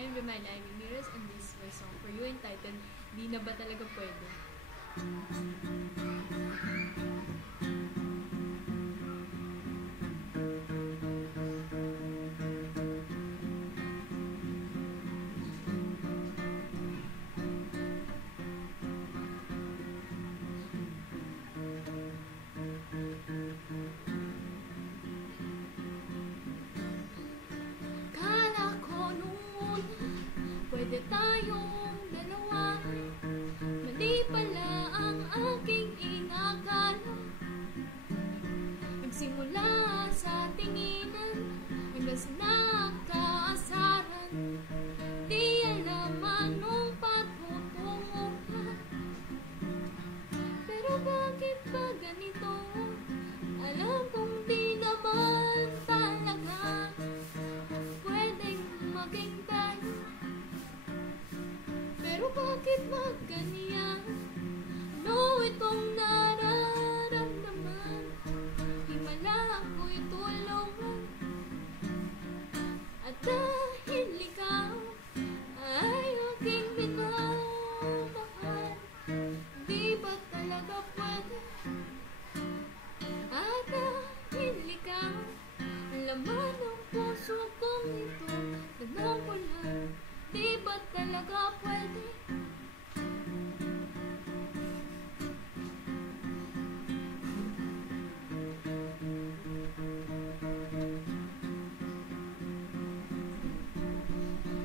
am Remala Ivy and this is my song for you entitled Di Na Ba Talaga Pwede. Pwede tayong dalawa, mali pala ang aking inakala. Nagsimula sa tinginan hanggang sa nakaasaran, di alam anong patutungo ka. Pero bakit ba ganito? Alam kong di naman talaga pwedeng maging tayo. Pero bakit magganyan? Ano itong nararamdaman? Himala ako'y tulungan. At dahil ikaw ay aking minamahal, di ba talaga pwede? At dahil ikaw ang laman ng puso kong ito, tanong ko lang, di ba talaga pwede?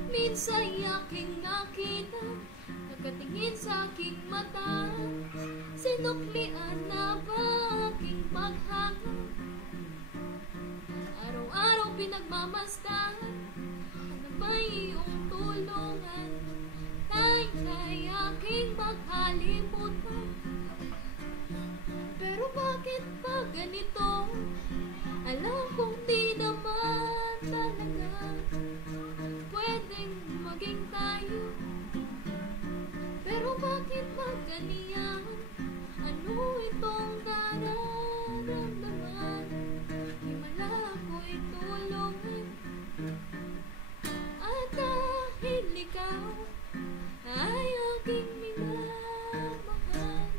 Minsa'y aking nakita, nakatingin sa aking mata, sinuklian na ba aking paghanga? Araw-araw pinagmamasdan, ano ba iyong tulungan? Tay aking maghalimutan. Pero bakit pa ganito? Alam kong di naman talaga pwedeng maging tayo. Pero bakit ba ganyan? Ano itong nararamdaman? Himala ako'y tulungan. At dahil ikaw ay aking minamahal,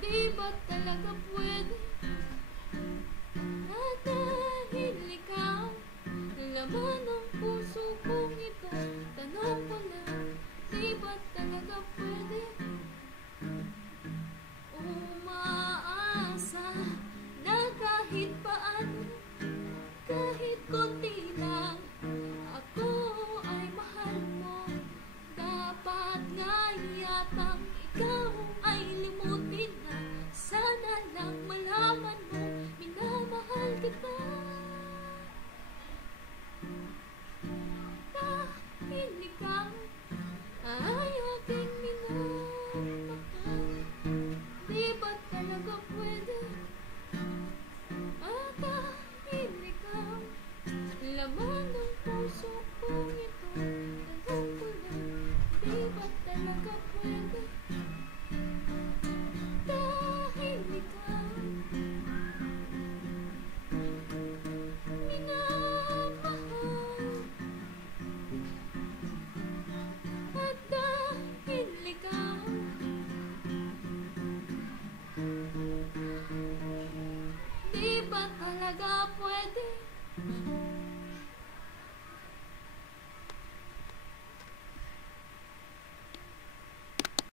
di ba talaga pwede? At dahil ikaw laman ng puso kong ito, tanong ko lang, di ba talaga pwede? Umaasa na kahit paano, kahit konti lang, ako ay mahal mo. Dapat nga yatang ikaw ay limutin na. Sana lang malaman mo, minamahal kita. Dahil ikaw